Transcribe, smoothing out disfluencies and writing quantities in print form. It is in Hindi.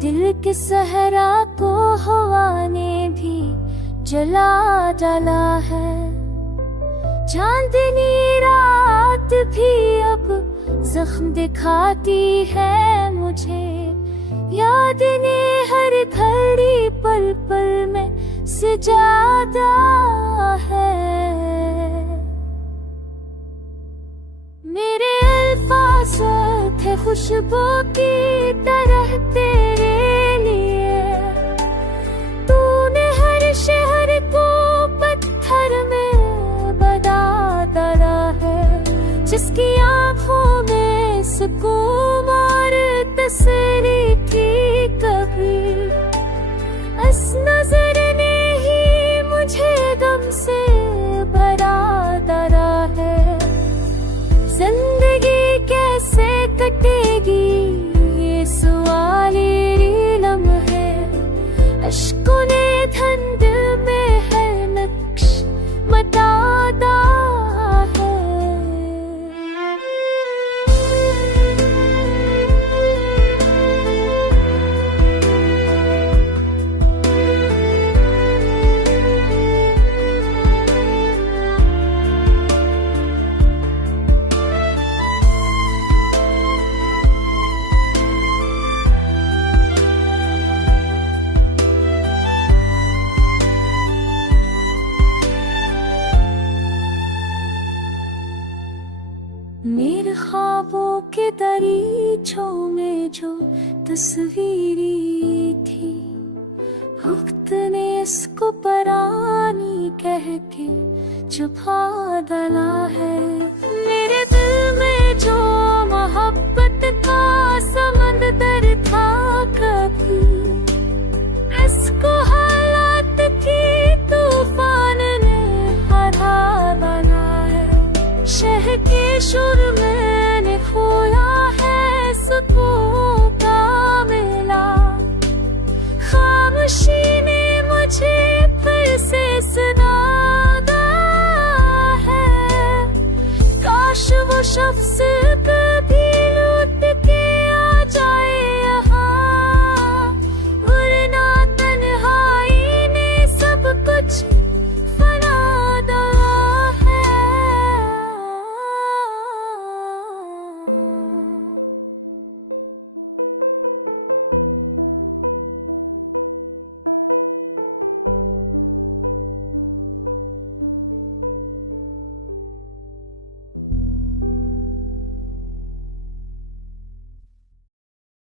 दिल के सहरा को हवा ने भी जला डाला है। चांदनी रात भी अब जख्म दिखाती है मुझे। याद ने हर घड़ी पल पल में सजादा है। मेरे अल्फाज थे खुशबू की तरह तेरे लिए। तूने हर शहर को पत्थर में बना डाला है। जिसकी आंखों में सुकून और तसल्ली थी कभी, इस नजर ने ही मुझे गम से भरा डाला है। जिंदगी कैसे कटेगी ये सवाली लम्हे, अश्कों ने धुंध में है नक्श बतादा है। मेरे ख्वाबों के दरीचों में जो तस्वीरी थी, वक्त ने इसको परानी कह के छुपा डाला है। मेरे दिल में जो मोहब्बत का समंदर था कभी, इसको हालात की तूफान ने हरा डाला है। शहर के शुरू